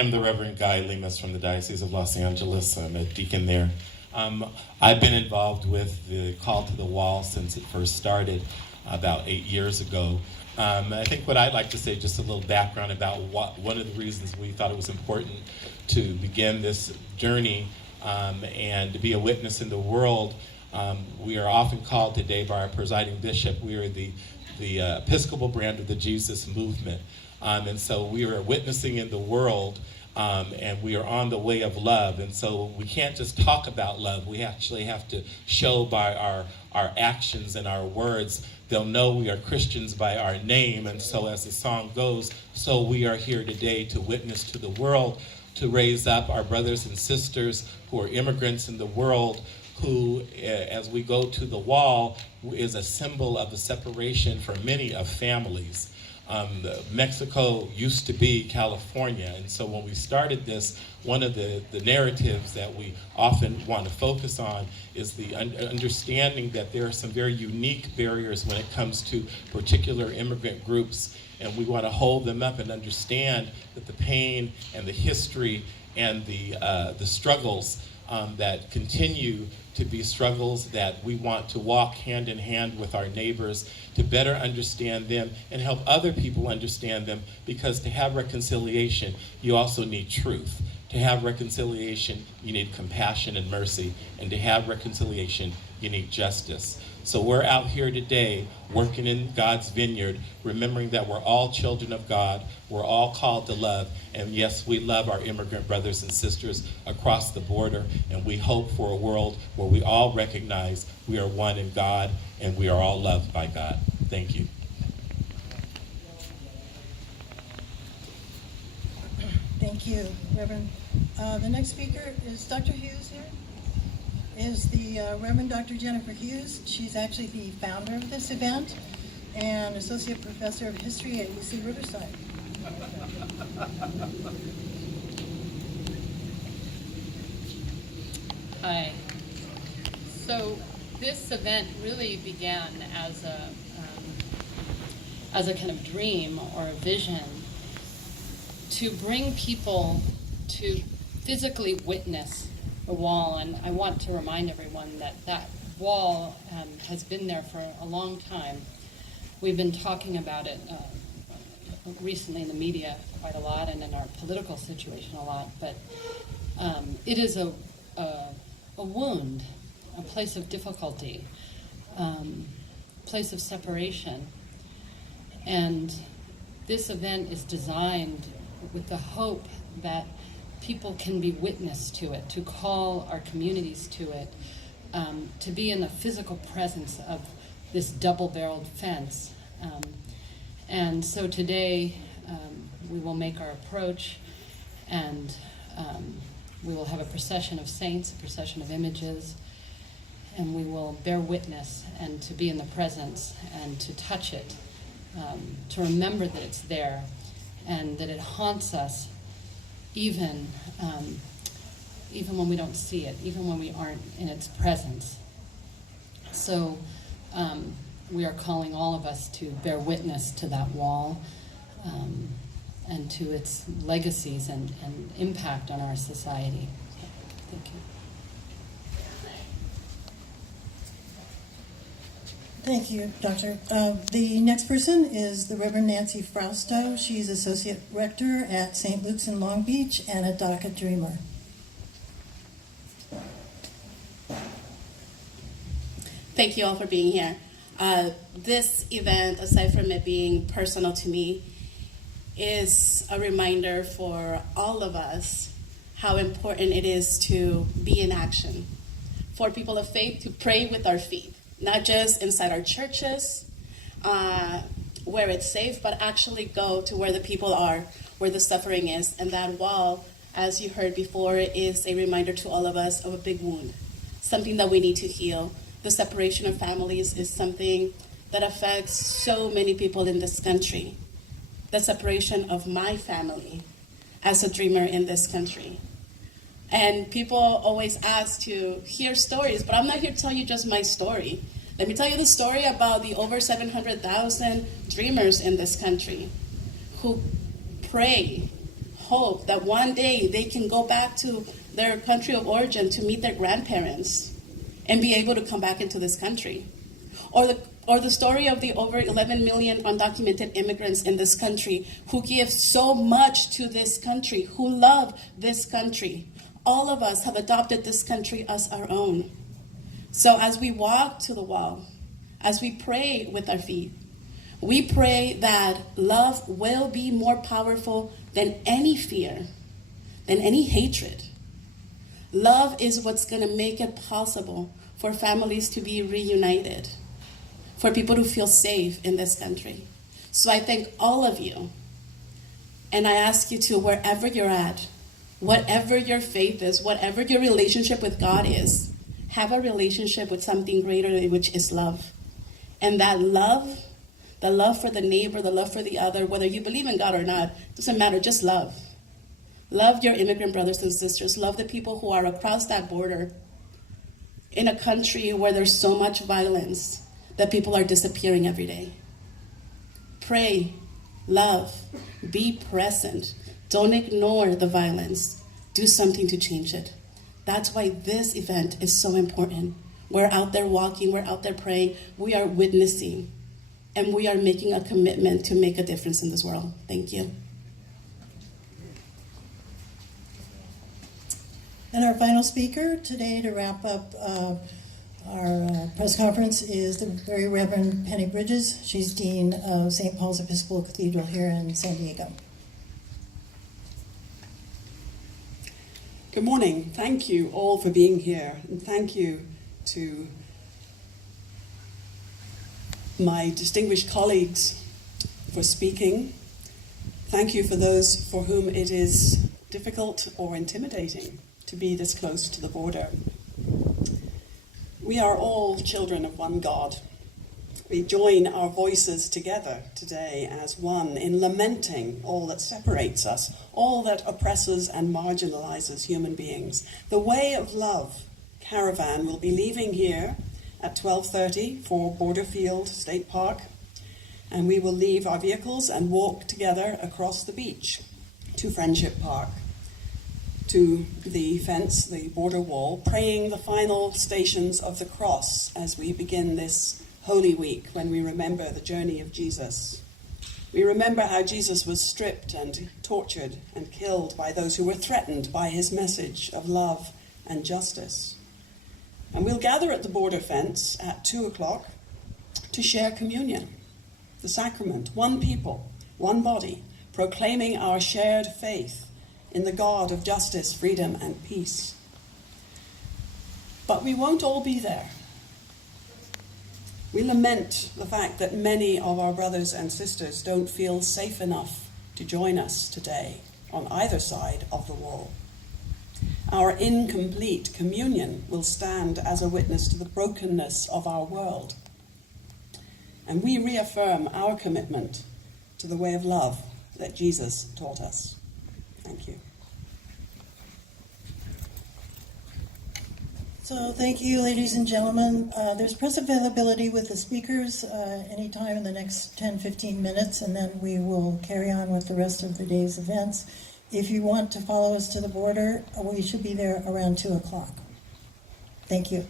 I'm the Reverend Guy Lemus from the Diocese of Los Angeles. I'm a deacon there. I've been involved with the Call to the Wall since it first started about 8 years ago. I think what I'd like to say, just a little background about one of the reasons we thought it was important to begin this journey and to be a witness in the world. We are often called today by our presiding bishop, we are the Episcopal brand of the Jesus movement. And so we are witnessing in the world, and we are on the way of love. And so we can't just talk about love. We actually have to show by our actions and our words. They'll know we are Christians by our name. And so as the song goes, so we are here today to witness to the world, to raise up our brothers and sisters who are immigrants in the world, who, as we go to the wall, is a symbol of the separation for many of families. Mexico used to be California, and so when we started this, one of the narratives that we often want to focus on is the understanding that there are some very unique barriers when it comes to particular immigrant groups, and we want to hold them up and understand that the pain and the history and the struggles that continue to be struggles that we want to walk hand in hand with our neighbors to better understand them and help other people understand them, because to have reconciliation, you also need truth. To have reconciliation, you need compassion and mercy, and to have reconciliation, you need justice. So we're out here today working in God's vineyard, remembering that we're all children of God, we're all called to love, and yes, we love our immigrant brothers and sisters across the border, and we hope for a world where we all recognize we are one in God and we are all loved by God. Thank you. Thank you, Reverend. The next speaker is Dr. Hughes here. Is the Reverend Dr. Jennifer Hughes. She's actually the founder of this event and Associate Professor of History at UC Riverside. Hi. So this event really began as a kind of dream or a vision to bring people to physically witness the wall. And I want to remind everyone that that wall has been there for a long time. We've been talking about it recently in the media quite a lot and in our political situation a lot, but it is a wound, a place of difficulty, place of separation. And this event is designed with the hope that people can be witness to it, to call our communities to it, to be in the physical presence of this double-barreled fence. And so today we will make our approach, and we will have a procession of saints, a procession of images, and we will bear witness and to be in the presence and to touch it, to remember that it's there and that it haunts us even when we don't see it, even when we aren't in its presence. So we are calling all of us to bear witness to that wall and to its legacies and impact on our society. Thank you. Thank you, Doctor. The next person is the Reverend Nancy Frausto. She's Associate Rector at St. Luke's in Long Beach and a DACA Dreamer. Thank you all for being here. This event, aside from it being personal to me, is a reminder for all of us how important it is to be in action. For people of faith to pray with our feet. Not just inside our churches, where it's safe, but actually go to where the people are, where the suffering is. And that wall, as you heard before, is a reminder to all of us of a big wound, something that we need to heal. The separation of families is something that affects so many people in this country. The separation of my family as a dreamer in this country. And people always ask to hear stories, but I'm not here to tell you just my story. Let me tell you the story about the over 700,000 dreamers in this country who pray hope that one day they can go back to their country of origin to meet their grandparents and be able to come back into this country. Or the story of the over 11 million undocumented immigrants in this country who give so much to this country, who love this country. All of us have adopted this country as our own. So as we walk to the wall, as we pray with our feet, we pray that love will be more powerful than any fear, than any hatred. Love is what's going to make it possible for families to be reunited, for people to feel safe in this country. So I thank all of you, and I ask you to, wherever you're at, whatever your faith is, whatever your relationship with God is, have a relationship with something greater, which is love. And that love, the love for the neighbor, the love for the other, whether you believe in God or not, doesn't matter, just love. Love your immigrant brothers and sisters. Love the people who are across that border in a country where there's so much violence that people are disappearing every day. Pray, love, be present. Don't ignore the violence. Do something to change it. That's why this event is so important. We're out there walking, we're out there praying, we are witnessing, and we are making a commitment to make a difference in this world. Thank you. And our final speaker today to wrap up our press conference is the Very Reverend Penny Bridges. She's Dean of St. Paul's Episcopal Cathedral here in San Diego. Good morning. Thank you all for being here, and thank you to my distinguished colleagues for speaking. Thank you for those for whom it is difficult or intimidating to be this close to the border. We are all children of one God. We join our voices together today as one in lamenting all that separates us, all that oppresses and marginalizes human beings. The Way of Love caravan will be leaving here at 12:30 for Borderfield State Park, and we will leave our vehicles and walk together across the beach to Friendship Park, to the fence, the border wall, praying the final stations of the cross as we begin this Holy Week, when we remember the journey of Jesus. We remember how Jesus was stripped and tortured and killed by those who were threatened by his message of love and justice. And we'll gather at the border fence at 2:00 to share communion, the sacrament, one people, one body, proclaiming our shared faith in the God of justice, freedom, and peace. But we won't all be there. We lament the fact that many of our brothers and sisters don't feel safe enough to join us today on either side of the wall. Our incomplete communion will stand as a witness to the brokenness of our world. And we reaffirm our commitment to the way of love that Jesus taught us. Thank you. So thank you, ladies and gentlemen. There's press availability with the speakers anytime in the next 10-15 minutes, and then we will carry on with the rest of the day's events. If you want to follow us to the border, we should be there around 2:00. Thank you.